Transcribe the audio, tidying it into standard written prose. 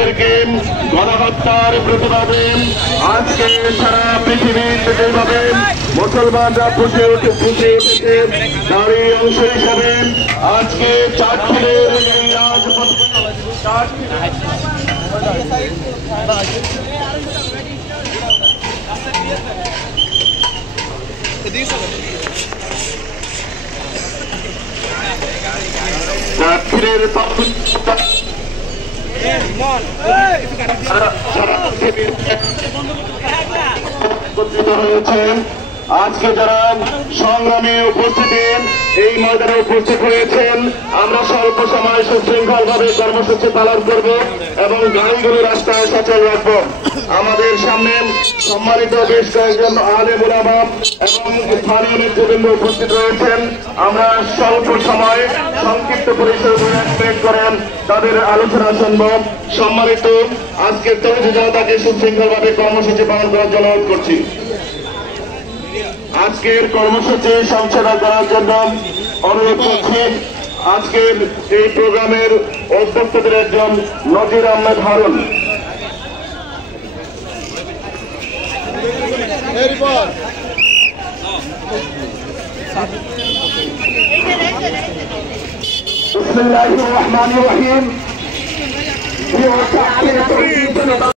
তাদেরকে গণহত্যার প্রতিবাদে আজকে সারা পৃথিবীতে যেভাবে মুসলমানরা ফুসে উঠেছে তারই অংশ হিসাবে আজকে চাটখিলের এই রাজপথ চাটখিলের হয়েছে। আজকে যারা সংগ্রামে উপস্থিতি এই ময়দানে উপস্থিত হয়েছেন, আমরা স্বল্প সময় সুশৃঙ্খল ভাবে কর্মসূচি পালন করব এবং গাড়িগুলো রাস্তায় সচল রাখবো। আমাদের সামনে সম্মানিত বেশ কয়েকজন আলেম উলামা এবং স্থানীয় নেতৃবৃন্দ উপস্থিত রয়েছেন। আমরা স্বল্প সময় সংক্ষিপ্ত পরিসরে করেন তাদের আলোচনা শুনব। সম্মানিত আজকের তৌহিদি জনতাকে সুশৃঙ্খল ভাবে কর্মসূচি পালন করার জন্য অনুরোধ করছি। আজকের কর্মসূচি সঞ্চালনা করার জন্য অনুরোধ করছি আজকের এই প্রোগ্রামের অধ্যক্ষদের একজন নজির আহমেদ হারুন। বিসমিল্লাহির রহমানির রহিম।